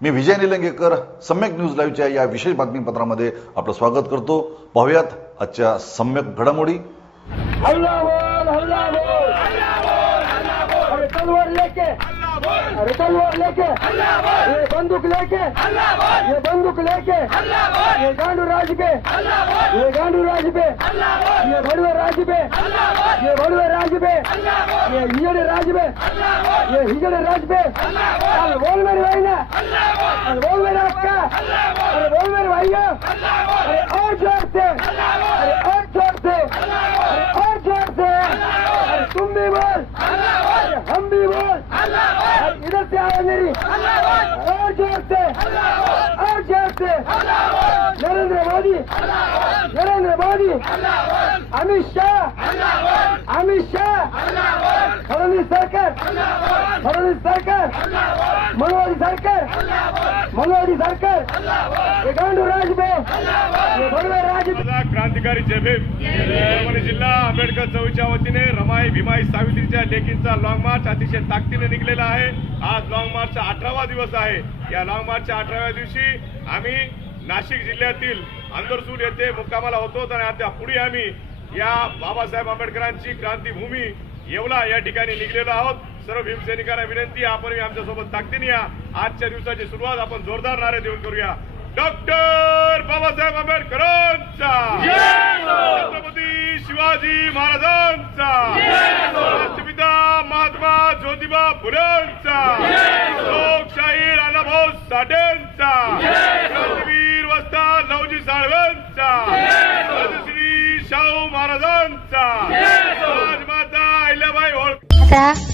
मी Vijay Nilangekar Samyak news लाईव्हच्या या विशेष बातमीपत्रामध्ये आपलं स्वागत करतो. पाहुयात आजच्या सम्यक घडामोडी. हल्ला बोल हल्ला बोल अरे तलवार लेके बंदूक लेके ये बंदूक लेके ये गांडू राज पे ये गांडू राज पे ये भड़वे राज पे ये भड़वे राज पे ये हिजड़े राज पे ये हिजड़े राज पे अरे बोल मेरे भाई ना अरे बोल मेरे अक्का अरे बोल मेरे भैया अरे और ज़ोर से अरे और ज़ोर से अरे और ज़ोर से अरे तुम भी बोल ಆಗ್ತೆ ಆರ್ಜಿ ಆಗ್ತೆ ನರೇಂದ್ರ ಮೋದಿ ನರೇಂದ್ರ ಮೋದಿ ಅಮಿತ್ ಶಾ ಅಮಿತ್ ಶಾ ಫಡ್ನವೀಸ್ ಸರ್ಕಾರ್ ಫಡ್ನವೀಸ್ ಸರ್ಕಾರ್ ಮನೋಹರ್ ಸರ್ಕಾರ್ मनोवादी सरकार क्रांतिकारी जय भीम परभणी जिल्हा आंबेडकर चौकीच्या वतीने रमाई भीमाई सावित्रीच्या लेकींचा लॉंग मार्च अतिशय ताकदीने निघलेला आहे. आज लॉंग मार्चचा अठरावा दिवस आहे. या लॉंग मार्चच्या अठराव्या दिवशी आम्ही नाशिक जिल्ह्यातील अंदरसूल येथे मुक्कामाला होतो आणि आता पुढे आम्ही या बाबासाहेब आंबेडकरांची क्रांतीभूमी येवला या ठिकाणी निघलेलो आहोत. सर्व भीमसैनिकांना विनंती आपण आमच्यासोबत ताकदीने या. आजच्या दिवसाची सुरुवात आपण जोरदार नारे देऊन करूया. डॉक्टर बाबासाहेब आंबेडकरांचा. छत्रपती शिवाजी महाराजांचा. राष्ट्रपिता महात्मा ज्योतिबा फुलेंचा. लोकशाही राणाभाऊ साठेंचा. क्रांतीवीर वस्ता लवजी साळवेंचा. श्री शाहू महाराजांचा. राजमाता अहिल्याबाई होळकर.